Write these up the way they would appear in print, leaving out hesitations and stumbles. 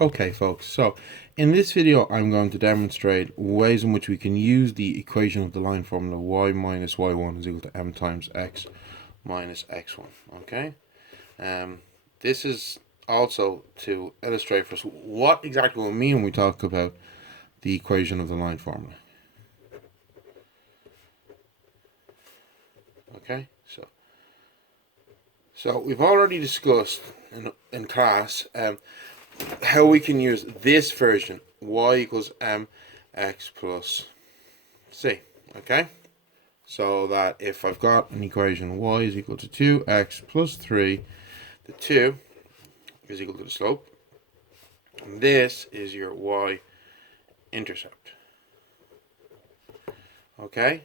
Okay, folks, so in this video, I'm going to demonstrate ways in which we can use the equation of the line formula y minus y1 is equal to m times x minus x1, okay? This is also to illustrate for us what exactly we mean when we talk about the equation of the line formula, okay? So we've already discussed in class how we can use this version, y equals mx plus c, okay? So that if I've got an equation y is equal to 2x plus 3, the 2 is equal to the slope, and this is your y-intercept, okay?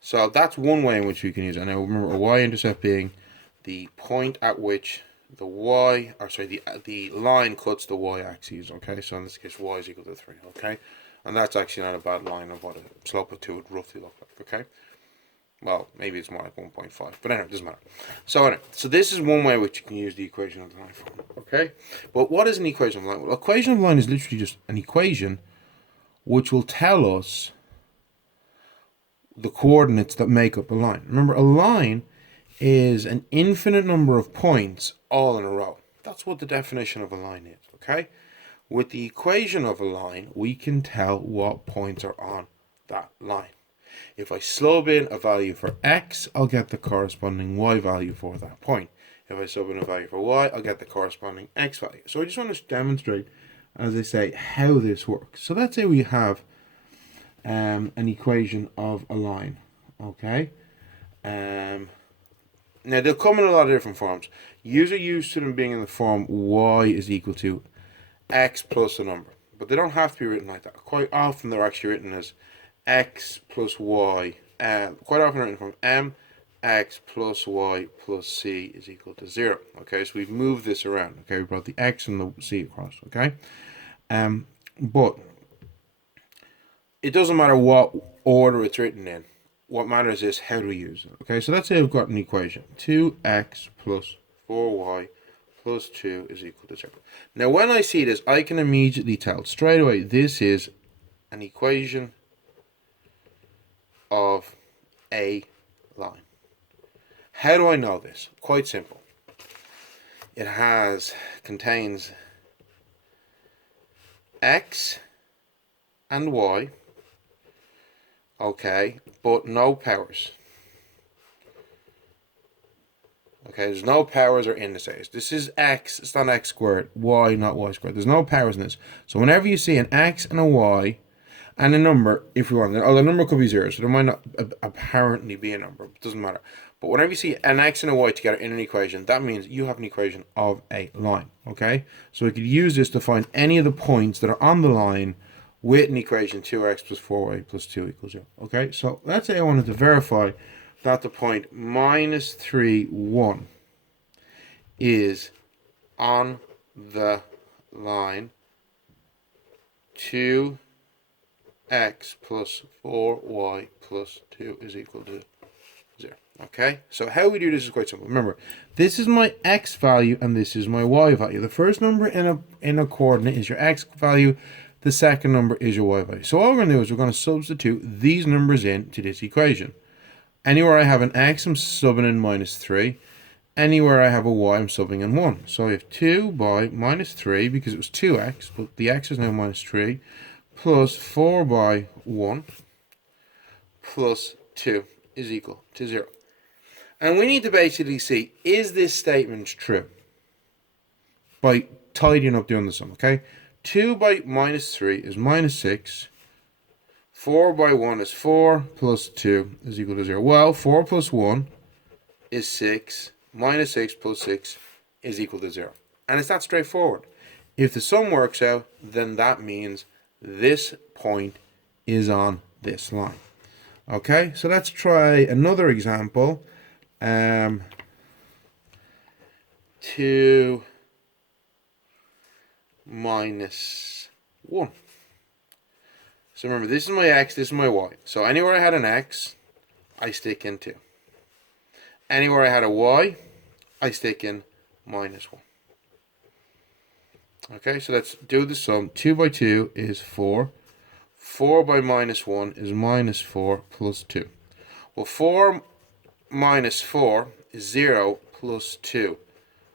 So that's one way in which we can use it. Now remember, a y-intercept being the point at which the the line cuts the y-axis, okay? So in this case, y is equal to 3, okay? And that's actually not a bad line of what a slope of 2 would roughly look like, okay? Well, maybe it's more like 1.5, but anyway, it doesn't matter. So this is one way which you can use the equation of the line formula, okay? But what is an equation of the line? Well, equation of the line is literally just an equation which will tell us the coordinates that make up a line. Remember, a line is an infinite number of points all in a row. That's what the definition of a line is, okay? With the equation of a line, we can tell what points are on that line. If I sub in a value for x, I'll get the corresponding y value for that point. If I sub in a value for y, I'll get the corresponding x value. So I just want to demonstrate, as I say, how this works. So let's say we have an equation of a line, okay? Now, they'll come in a lot of different forms. You're used to them being in the form y is equal to x plus a number. But they don't have to be written like that. Quite often they're actually written as x plus y. Quite often written from mx plus y plus c is equal to 0. Okay, so we've moved this around. Okay, we brought the x and the c across. Okay, but it doesn't matter what order it's written in. What matters is how do we use it. Okay, so let's say I've got an equation. 2x plus 4y plus 2 is equal to 0. Now, when I see this, I can immediately tell straight away this is an equation of a line. How do I know this? Quite simple. It contains x and y, okay, but no powers. Okay, there's no powers or indices. This is x, it's not x squared, y, not y squared. There's no powers in this. So whenever you see an x and a y and a number, if we want, the number could be 0, so there might not apparently be a number, it doesn't matter. But whenever you see an x and a y together in an equation, that means you have an equation of a line, okay? So we could use this to find any of the points that are on the line with an equation 2x plus 4y plus 2 equals 0, okay? So let's say I wanted to verify that the point minus 3, 1 is on the line 2x plus 4y plus 2 is equal to 0. Okay, so how we do this is quite simple. Remember, this is my x value and this is my y value. The first number in a coordinate is your x value. The second number is your y value. So all we're going to do is we're going to substitute these numbers into this equation. Anywhere I have an x, I'm subbing in minus 3. Anywhere I have a y, I'm subbing in 1. So I have 2 by minus 3, because it was 2x, but the x is now minus 3, plus 4 by 1, plus 2 is equal to 0. And we need to basically see, is this statement true? By tidying up doing the sum, okay? 2 by minus 3 is minus 6. 4 by 1 is 4, plus 2 is equal to 0. Well, 4 plus 1 is 6, minus 6 plus 6 is equal to 0. And it's that straightforward. If the sum works out, then that means this point is on this line. Okay, so let's try another example. 2 minus 1. So remember, this is my x, this is my y. So anywhere I had an x, I stick in 2. Anywhere I had a y, I stick in minus 1. Okay, so let's do the sum. 2 by 2 is 4. 4 by minus 1 is minus 4 plus 2. Well, 4 minus 4 is 0 plus 2.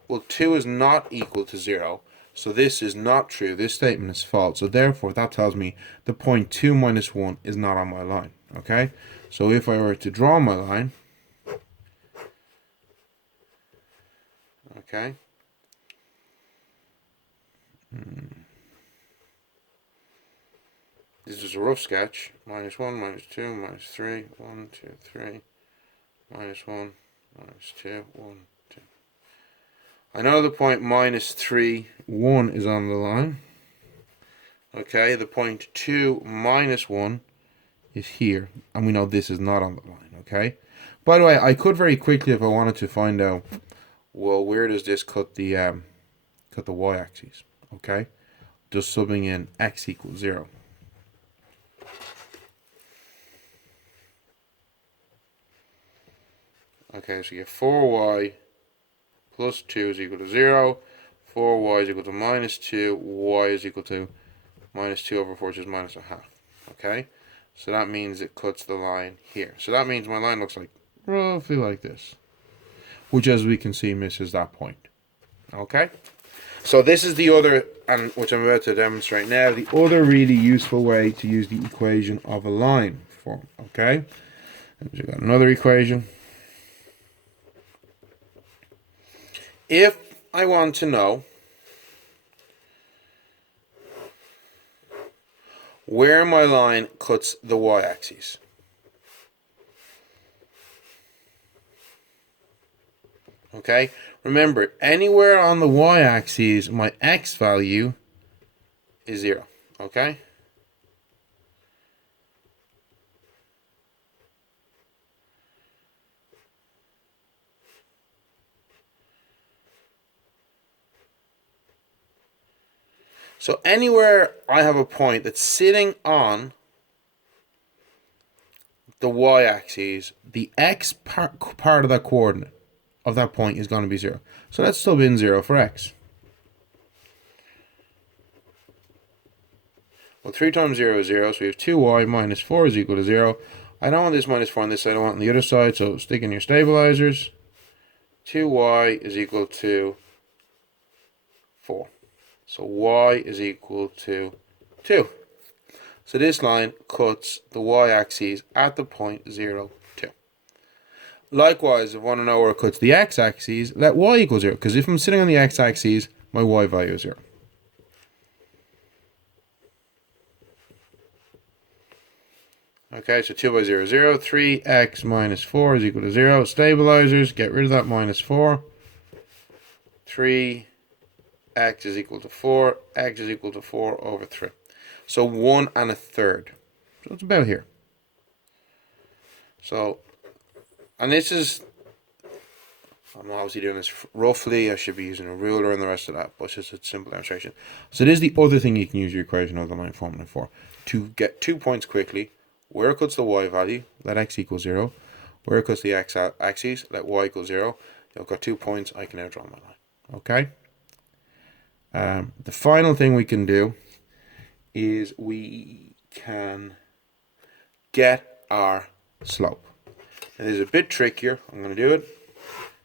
Well, 2 is not equal to 0, so this is not true. This statement is false. So therefore, that tells me the point 2 minus 1 is not on my line. Okay? So if I were to draw my line, okay, this is a rough sketch. Minus 1, minus 2, minus 3, 1, 2, 3, minus 1, minus 2, 1, 2. I know the point minus 3, 1 is on the line. Okay, the point 2 minus 1 is here, and we know this is not on the line. Okay, by the way, I could very quickly, if I wanted to find out, well, where does this cut the y-axis? Okay, just subbing in x equals 0. Okay, so you get 4y plus 2 is equal to 0. 4y is equal to minus 2. Y is equal to minus 2 over 4, which is minus a half. Okay, so that means it cuts the line here. So that means my line looks like roughly like this, which, as we can see, misses that point. Okay, so this is the other, and which I'm about to demonstrate now, the other really useful way to use the equation of a line form. Okay, we've got another equation. If I want to know where my line cuts the y-axis, okay, remember, anywhere on the y-axis, my x value is 0, okay? So anywhere I have a point that's sitting on the y-axis, the x part of that coordinate of that point is going to be 0. So let's sub in 0 for x. Well, 3 times 0 is 0, so we have 2y minus 4 is equal to 0. I don't want this minus 4 on this side, I want it on the other side, so stick in your stabilizers. 2y is equal to 4. So y is equal to 2. So this line cuts the y-axis at the point 0, 2. Likewise, if I want to know where it cuts the x-axis, let y equal 0. Because if I'm sitting on the x-axis, my y value is 0. Okay, so 2 by 0 is 0. 3x minus 4 is equal to 0. Stabilizers, get rid of that minus 4. 3x is equal to 4. X is equal to 4 over 3. So 1 1/3. So it's about here. So, and this is, I'm obviously doing this roughly. I should be using a ruler and the rest of that, but it's just a simple demonstration. So this is the other thing you can use your equation of the line formula for. To get 2 points quickly, where it cuts the y value, let x equal 0. Where it cuts the x-axis, let y equal 0. I've got 2 points, I can now draw my line. Okay? The final thing we can do is we can get our slope. And it is a bit trickier. I'm going to do it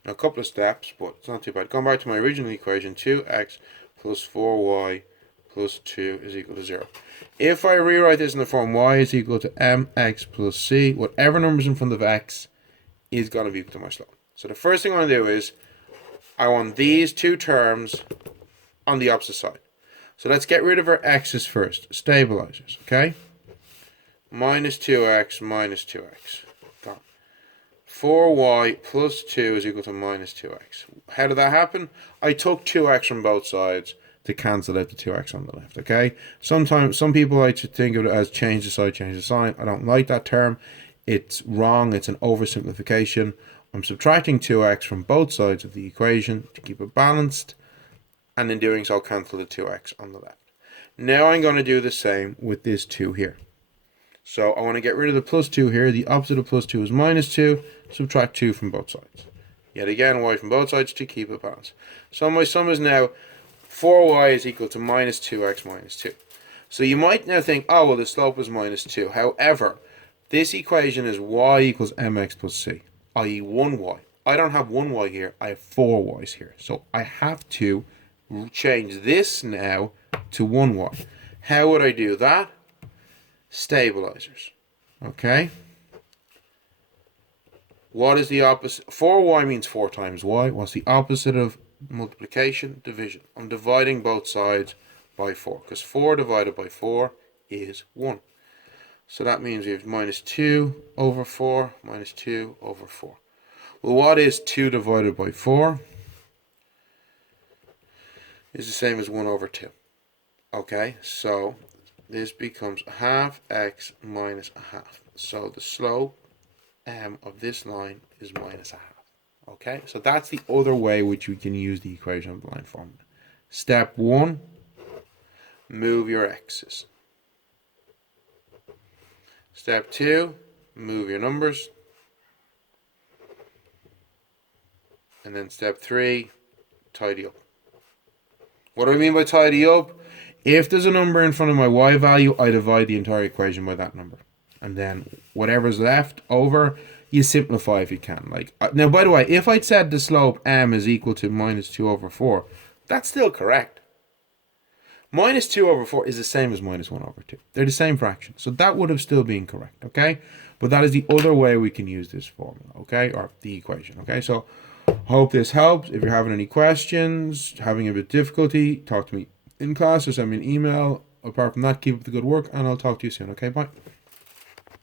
in a couple of steps, but it's not too bad. Going back to my original equation, 2x plus 4y plus 2 is equal to 0. If I rewrite this in the form y is equal to mx plus c, whatever number's in front of x is going to be equal to my slope. So the first thing I want to do is I want these two terms on the opposite side. So let's get rid of our x's first. Stabilizers, okay? Minus 2x minus 2x. Gone. 4y plus 2 is equal to minus 2x. How did that happen? I took 2x from both sides to cancel out the 2x on the left, okay? Sometimes, some people like to think of it as change the side, change the sign. I don't like that term. It's wrong. It's an oversimplification. I'm subtracting 2x from both sides of the equation to keep it balanced, and in doing so, I'll cancel the 2x on the left. Now I'm going to do the same with this 2 here. So I want to get rid of the plus 2 here. The opposite of plus 2 is minus 2. Subtract 2 from both sides. Yet again, y from both sides to keep it balanced. So my sum is now 4y is equal to minus 2x minus 2. So you might now think, oh, well, the slope is minus 2. However, this equation is y equals mx plus c, i.e. 1y. I don't have 1y here, I have 4y's here. So I have to change this now to 1y. How would I do that? Stabilizers. Okay? What is the opposite? 4y means 4 times y. What's the opposite of multiplication? Division. I'm dividing both sides by 4, because 4 divided by 4 is 1. So that means we have minus 2 over 4, minus 2 over 4. Well, what is 2 divided by 4? Is the same as 1 over 2. Okay, so this becomes a half x minus a half. So the slope of this line is minus a half. Okay, so that's the other way which we can use the equation of the line formula. Step 1, move your x's. Step 2, move your numbers. And then step 3, tidy up. What do I mean by tidy up? If there's a number in front of my y value, I divide the entire equation by that number. And then whatever's left over, you simplify if you can. Like now, by the way, if I'd said the slope m is equal to minus 2 over 4, that's still correct. Minus 2 over 4 is the same as minus 1 over 2. They're the same fraction. So that would have still been correct, okay? But that is the other way we can use this formula, okay? Or the equation, okay? So hope this helps. If you're having any questions, having a bit of difficulty, talk to me in class or send me an email. Apart from that, keep up the good work, and I'll talk to you soon, okay? Bye.